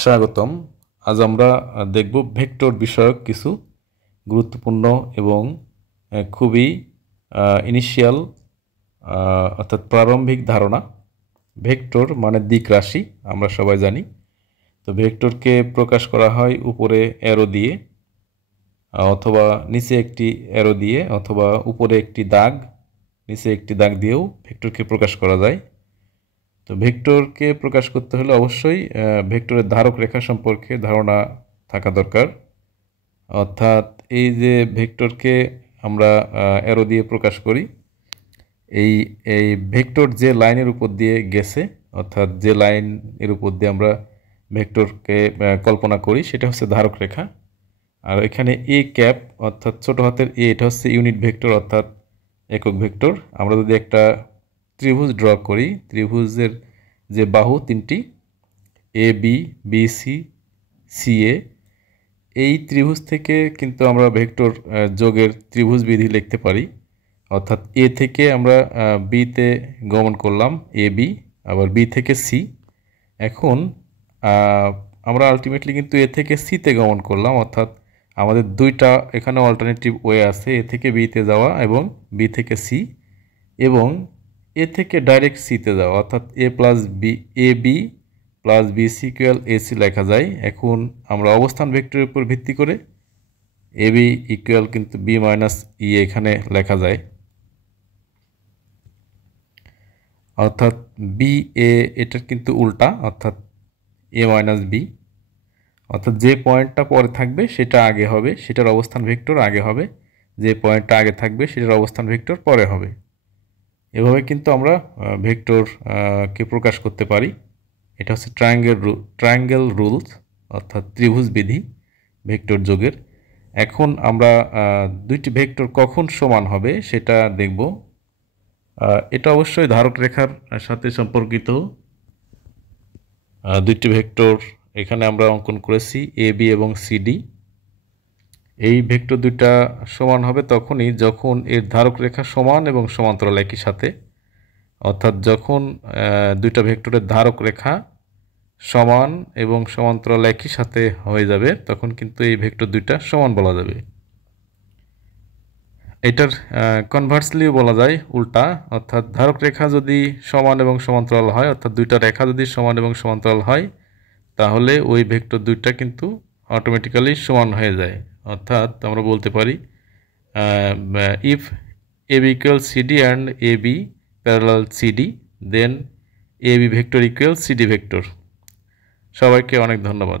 স্বাগতম। আজ আমরা দেখব ভেক্টর বিষয়ক কিছু গুরুত্বপূর্ণ এবং খুবই ইনিশিয়াল অর্থাৎ প্রারম্ভিক ধারণা। ভেক্টর মানে দিক রাশি, আমরা সবাই জানি। তো ভেক্টরকে প্রকাশ করা হয় উপরে অ্যারো দিয়ে, অথবা নিচে একটি অ্যারো দিয়ে, অথবা উপরে একটি দাগ, নিচে একটি দাগ দিয়েও ভেক্টরকে প্রকাশ করা যায়। তো ভেক্টরকে প্রকাশ করতে হলে অবশ্যই ভেক্টরের ধারক রেখা সম্পর্কে ধারণা থাকা দরকার। অর্থাৎ এই যে ভেক্টরকে আমরা অ্যারো দিয়ে প্রকাশ করি, এই এই ভেক্টর যে লাইনের উপর দিয়ে গেছে, অর্থাৎ যে লাইনের উপর দিয়ে আমরা ভেক্টরকে কল্পনা করি, সেটা হচ্ছে ধারক রেখা। আর এখানে এ ক্যাপ অর্থাৎ ছোট হাতের এ, এটা হচ্ছে ইউনিট ভেক্টর অর্থাৎ একক ভেক্টর। আমরা যদি একটা ত্রিভুজ ড্র করি, ত্রিভুজের যে বাহু তিনটি A B, B C, C এ, এই ত্রিভুজ থেকে কিন্তু আমরা ভেক্টর যোগের ত্রিভুজ বিধি লিখতে পারি। অর্থাৎ এ থেকে আমরা বিতে গমন করলাম, এ বি, আবার বি থেকে সি। এখন আমরা আলটিমেটলি কিন্তু এ থেকে সিতে গমন করলাম, অর্থাৎ আমাদের দুইটা এখানে অল্টারনেটিভ ওয়ে আছে, এ থেকে বিতে যাওয়া এবং বি থেকে সি, এবং এ থেকে ডাইরেক্ট সিতে যাওয়া, অর্থাৎ A plus B, A B plus B C equal A C লেখা যায়। এখন আমরা অবস্থান ভেক্টরের উপর ভিত্তি করে এ বি ইকুয়াল কিন্তু বি মাইনাস ই এখানে লেখা যায়। অর্থাৎ বি এ এটার কিন্তু উল্টা, অর্থাৎ এ মাইনাস বি। অর্থাৎ যে পয়েন্টটা পরে থাকবে সেটা আগে হবে, সেটার অবস্থান ভেক্টর আগে হবে। যে পয়েন্টটা আগে থাকবে সেটার অবস্থান ভেক্টর পরে হবে। এভাবে কিন্তু আমরা ভেক্টরকে প্রকাশ করতে পারি। এটা হচ্ছে ট্রায়াঙ্গেল রুলস, অর্থাৎ ত্রিভুজ বিধি ভেক্টর যোগের। এখন আমরা দুইটি ভেক্টর কখন সমান হবে সেটা দেখব। এটা অবশ্যই ধারক রেখার সাথে সম্পর্কিত। দুইটি ভেক্টর এখানে আমরা অঙ্কন করেছি, এ বি এবং সিডি। এই ভেক্টর দুইটা সমান হবে তখনই যখন এর ধারক রেখা সমান এবং সমান্তরাল একই সাথে। অর্থাৎ যখন দুইটা ভেক্টরের ধারক রেখা সমান এবং সমান্তরাল একই সাথে হয়ে যাবে, তখন কিন্তু এই ভেক্টর দুইটা সমান বলা যাবে। এটার কনভার্সলিও বলা যায় উল্টা, অর্থাৎ ধারক রেখা যদি সমান এবং সমান্তরাল হয়, অর্থাৎ দুইটা রেখা যদি সমান এবং সমান্তরাল হয়, তাহলে ওই ভেক্টর দুইটা কিন্তু অটোমেটিক্যালি সমান হয়ে যায়। অর্থাৎ আমরা বলতে পারি if A B equal CD and A B parallel CD, then A B vector equal CD vector. সবাইকে অনেক ধন্যবাদ।